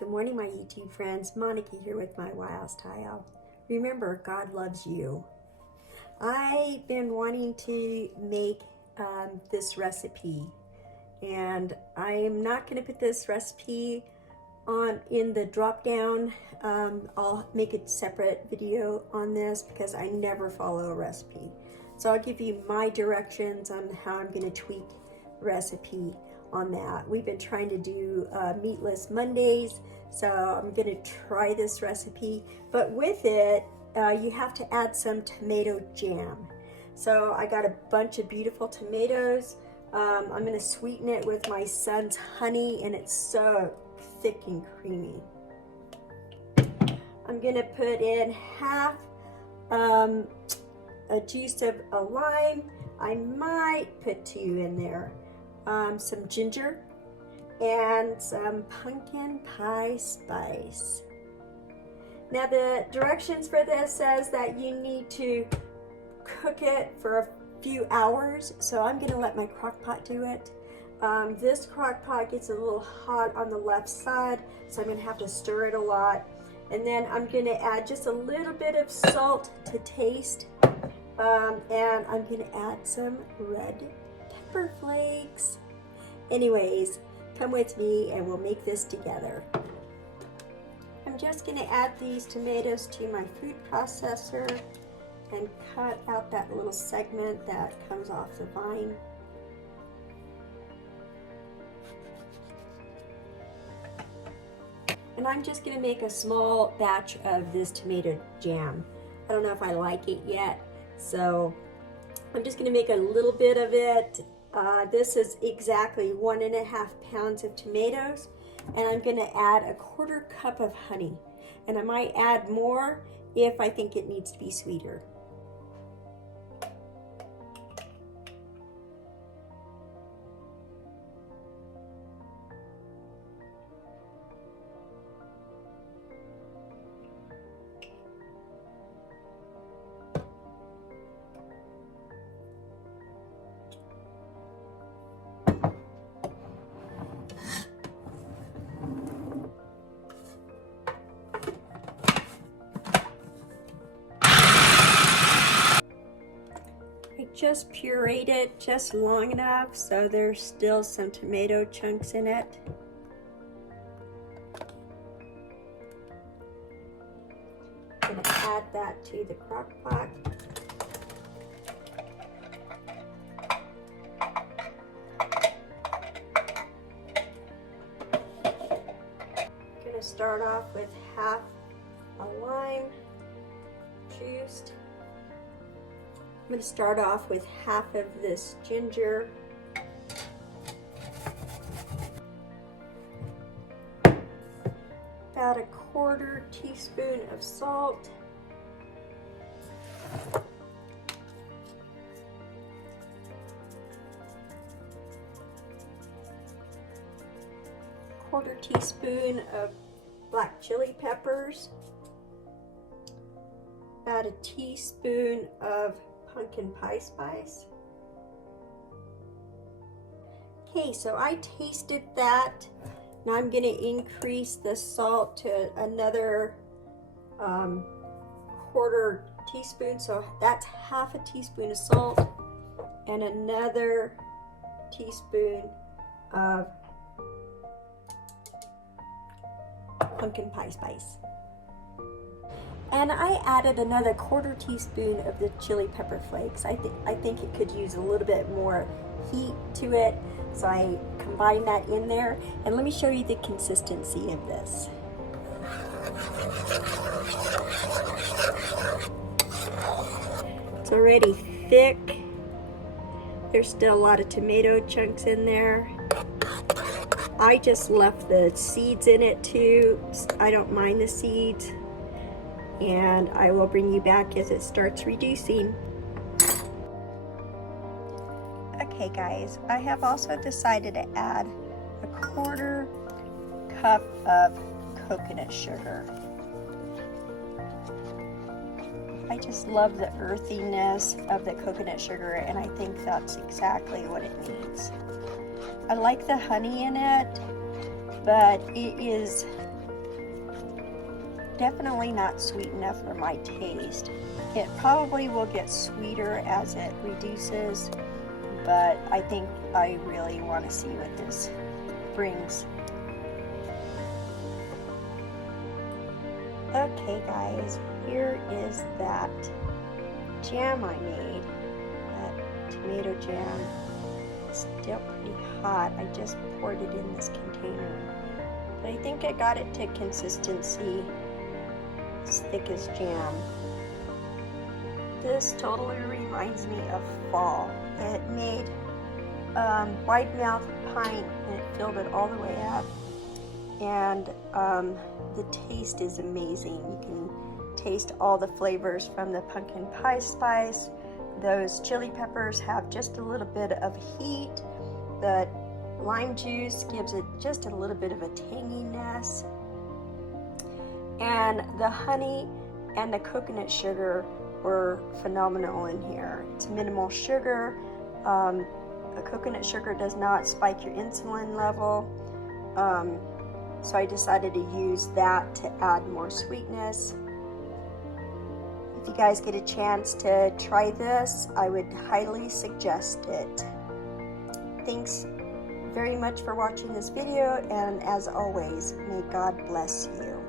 Good morning, my YouTube friends. Monica here with MyWyoStyle. Remember, God loves you. I've been wanting to make this recipe, and I am not going to put this recipe in the drop down. I'll make a separate video on this because I never follow a recipe. So I'll give you my directions on how I'm going to tweak the recipe on that. We've been trying to do meatless Mondays, so I'm going to try this recipe, but with it you have to add some tomato jam. So I got a bunch of beautiful tomatoes. I'm going to sweeten it with my son's honey, and it's so thick and creamy. I'm going to put in half a juice of a lime. I might put 2 in there. Some ginger and some pumpkin pie spice. Now the directions for this says that you need to cook it for a few hours, so I'm going to let my crock pot do it. This crock pot gets a little hot on the left side, so I'm going to have to stir it a lot. And then I'm going to add just a little bit of salt to taste, and I'm going to add some red pepper flakes. Anyways, come with me and we'll make this together. I'm just going to add these tomatoes to my food processor and cut out that little segment that comes off the vine. And I'm just going to make a small batch of this tomato jam. I don't know if I like it yet, so I'm just going to make a little bit of it. This is exactly 1.5 pounds of tomatoes, and I'm going to add a 1/4 cup of honey, and I might add more if I think it needs to be sweeter. Just pureed it just long enough so there's still some tomato chunks in it. I'm going to add that to the crock pot. I'm going to start off with half a lime juiced. I'm going to start off with half of this ginger. About a 1/4 teaspoon of salt. A 1/4 teaspoon of black chili peppers. About a teaspoon of pumpkin pie spice. Okay, so I tasted that. Now I'm going to increase the salt to another 1/4 teaspoon. So that's half a teaspoon of salt and another teaspoon of pumpkin pie spice. And I added another 1/4 teaspoon of the chili pepper flakes. I think it could use a little bit more heat to it, so I combined that in there. And let me show you the consistency of this. It's already thick. There's still a lot of tomato chunks in there. I just left the seeds in it too. I don't mind the seeds. And I will bring you back as it starts reducing. Okay guys, I have also decided to add a 1/4 cup of coconut sugar. I just love the earthiness of the coconut sugar, and I think that's exactly what it needs. I like the honey in it, but it is definitely not sweet enough for my taste. It probably will get sweeter as it reduces, but I think I really want to see what this brings. Okay guys, here is that jam I made, that tomato jam. It's still pretty hot. I just poured it in this container, but I think I got it to consistency as thick as jam. This totally reminds me of fall. It made wide mouth pint and it filled it all the way up, and the taste is amazing. You can taste all the flavors from the pumpkin pie spice. Those chili peppers have just a little bit of heat. The lime juice gives it just a little bit of a tanginess, and the honey and the coconut sugar were phenomenal in here. It's minimal sugar. The coconut sugar does not spike your insulin level, so I decided to use that to add more sweetness. If you guys get a chance to try this, I would highly suggest it. Thanks very much for watching this video, and as always, may God bless you.